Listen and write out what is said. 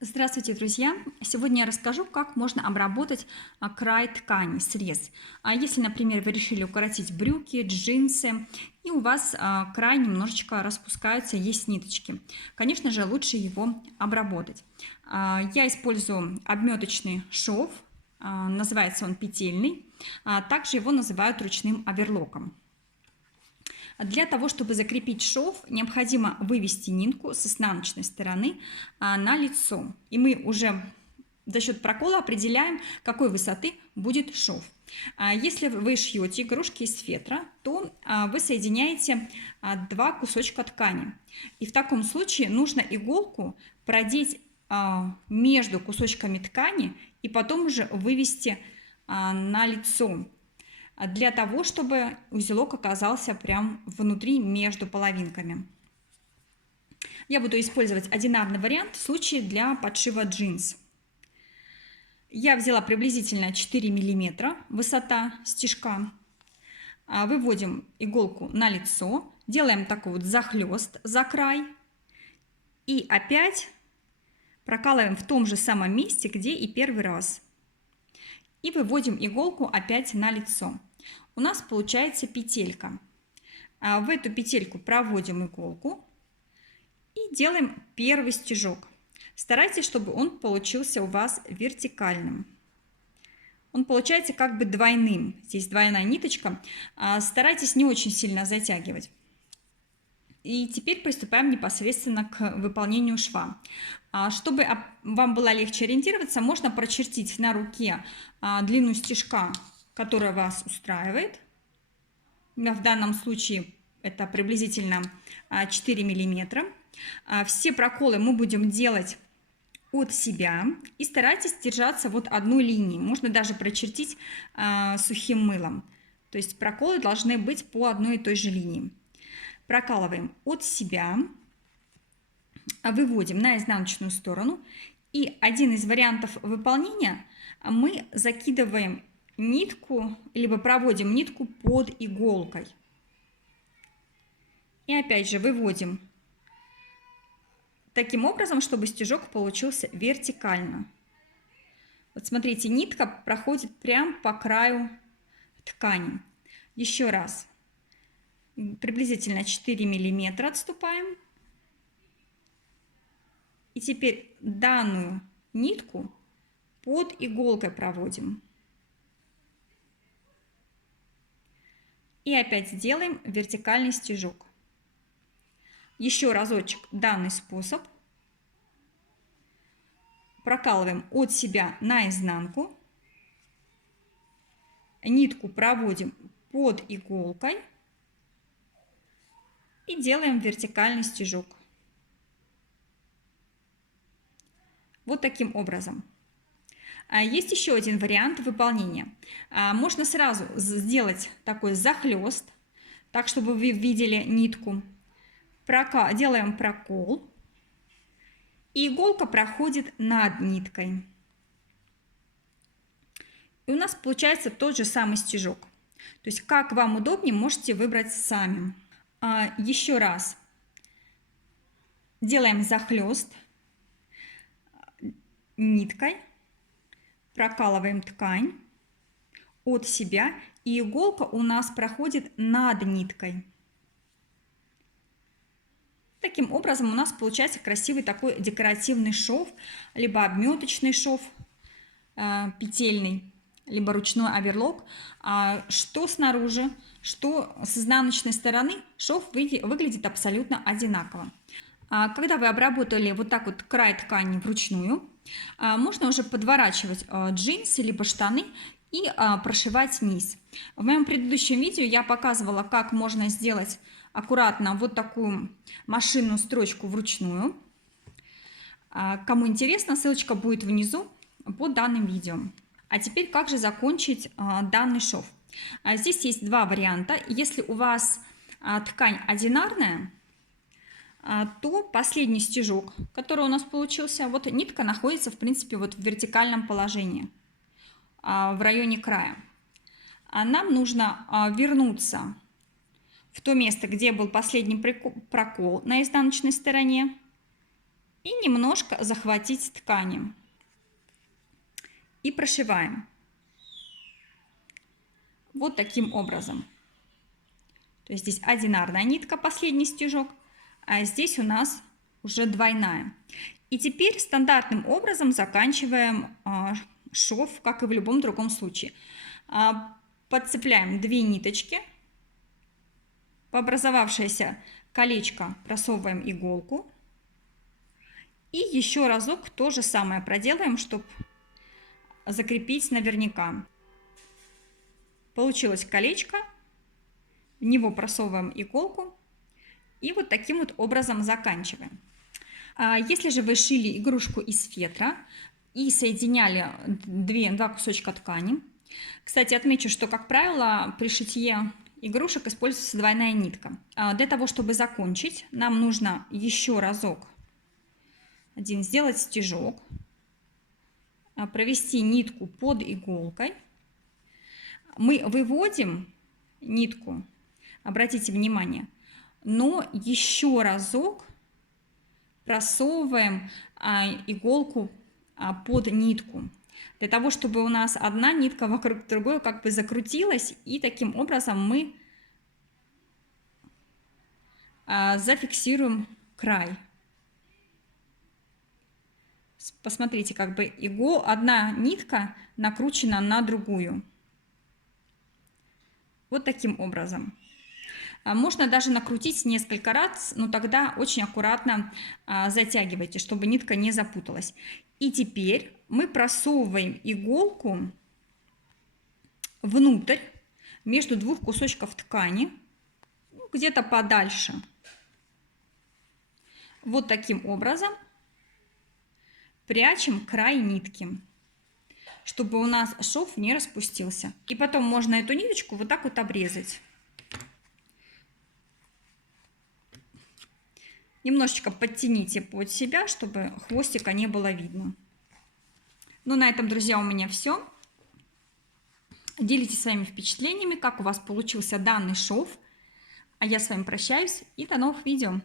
Здравствуйте, друзья! Сегодня я расскажу, как можно обработать край ткани, срез. Если, например, вы решили укоротить брюки, джинсы, и у вас край немножечко распускается, есть ниточки. Конечно же, лучше его обработать. Я использую обметочный шов, называется он петельный. Также его называют ручным оверлоком. Для того, чтобы закрепить шов, необходимо вывести нитку с изнаночной стороны на лицо. И мы уже за счет прокола определяем, какой высоты будет шов. Если вы шьете игрушки из фетра, то вы соединяете два кусочка ткани. И в таком случае нужно иголку продеть между кусочками ткани и потом уже вывести на лицо, для того, чтобы узелок оказался прям внутри между половинками. Я буду использовать одинарный вариант в случае для подшива джинс. Я взяла приблизительно 4 мм высота стежка. Выводим иголку на лицо, делаем такой вот захлест за край и опять прокалываем в том же самом месте, где и первый раз. И выводим иголку опять на лицо. У нас получается петелька. В эту петельку проводим иголку и делаем первый стежок. Старайтесь, чтобы он получился у вас вертикальным. Он получается как бы двойным. Здесь двойная ниточка. Старайтесь не очень сильно затягивать. И теперь приступаем непосредственно к выполнению шва. Чтобы вам было легче ориентироваться, можно прочертить на руке длину стежка, которая вас устраивает. В данном случае это приблизительно 4 мм. Все проколы мы будем делать от себя. И старайтесь держаться вот одной линии. Можно даже прочертить сухим мылом. То есть проколы должны быть по одной и той же линии. Прокалываем от себя, выводим на изнаночную сторону. И один из вариантов выполнения мы закидываем нитку, либо проводим нитку под иголкой. И опять же выводим таким образом, чтобы стежок получился вертикально. Вот смотрите, нитка проходит прямо по краю ткани. Еще раз. Приблизительно 4 мм отступаем. И теперь данную нитку под иголкой проводим. И опять делаем вертикальный стежок. Еще разочек данный способ. Прокалываем от себя на изнанку. Нитку проводим под иголкой. И делаем вертикальный стежок. Вот таким образом. Есть еще один вариант выполнения. Можно сразу сделать такой захлест, так чтобы вы видели нитку. Делаем прокол. И иголка проходит над ниткой. И у нас получается тот же самый стежок. То есть как вам удобнее, можете выбрать сами. Еще раз. Делаем захлест ниткой. Прокалываем ткань от себя, и иголка у нас проходит над ниткой. Таким образом у нас получается красивый такой декоративный шов, либо обметочный шов петельный, либо ручной оверлок. Что снаружи, что с изнаночной стороны шов выглядит абсолютно одинаково. Когда вы обработали вот так вот край ткани вручную, можно уже подворачивать джинсы либо штаны и прошивать низ. В моем предыдущем видео я показывала, как можно сделать аккуратно вот такую машинную строчку вручную. Кому интересно, ссылочка будет внизу под данным видео. А теперь как же закончить данный шов? Здесь есть два варианта. Если у вас ткань одинарная, то последний стежок, который у нас получился, вот нитка находится, в принципе, вот в вертикальном положении, в районе края. Нам нужно вернуться в то место, где был последний прокол на изнаночной стороне, и немножко захватить ткани. И прошиваем. Вот таким образом. То есть здесь одинарная нитка, последний стежок, а здесь у нас уже двойная. И теперь стандартным образом заканчиваем шов, как и в любом другом случае. Подцепляем 2 ниточки, в образовавшееся колечко просовываем иголку. И еще разок то же самое проделаем, чтобы закрепить наверняка. Получилось колечко, в него просовываем иголку и вот таким вот образом заканчиваем. Если же вы шили игрушку из фетра и соединяли два кусочка ткани, кстати, отмечу, что, как правило, при шитье игрушек используется двойная нитка. Для того, чтобы закончить, нам нужно еще разок сделать стежок, провести нитку под иголкой. Мы выводим нитку, обратите внимание, но еще разок просовываем иголку под нитку, для того, чтобы у нас одна нитка вокруг другой как бы закрутилась, и таким образом мы зафиксируем край. Посмотрите, как бы одна нитка накручена на другую. Вот таким образом. Можно даже накрутить несколько раз, но тогда очень аккуратно затягивайте, чтобы нитка не запуталась. И теперь мы просовываем иголку внутрь, между 2 кусочков ткани, где-то подальше. Вот таким образом прячем край нитки, чтобы у нас шов не распустился. И потом можно эту ниточку вот так вот обрезать. Немножечко подтяните под себя, чтобы хвостика не было видно. Ну, на этом, друзья, у меня все. Делитесь своими впечатлениями, как у вас получился данный шов. А я с вами прощаюсь и до новых видео.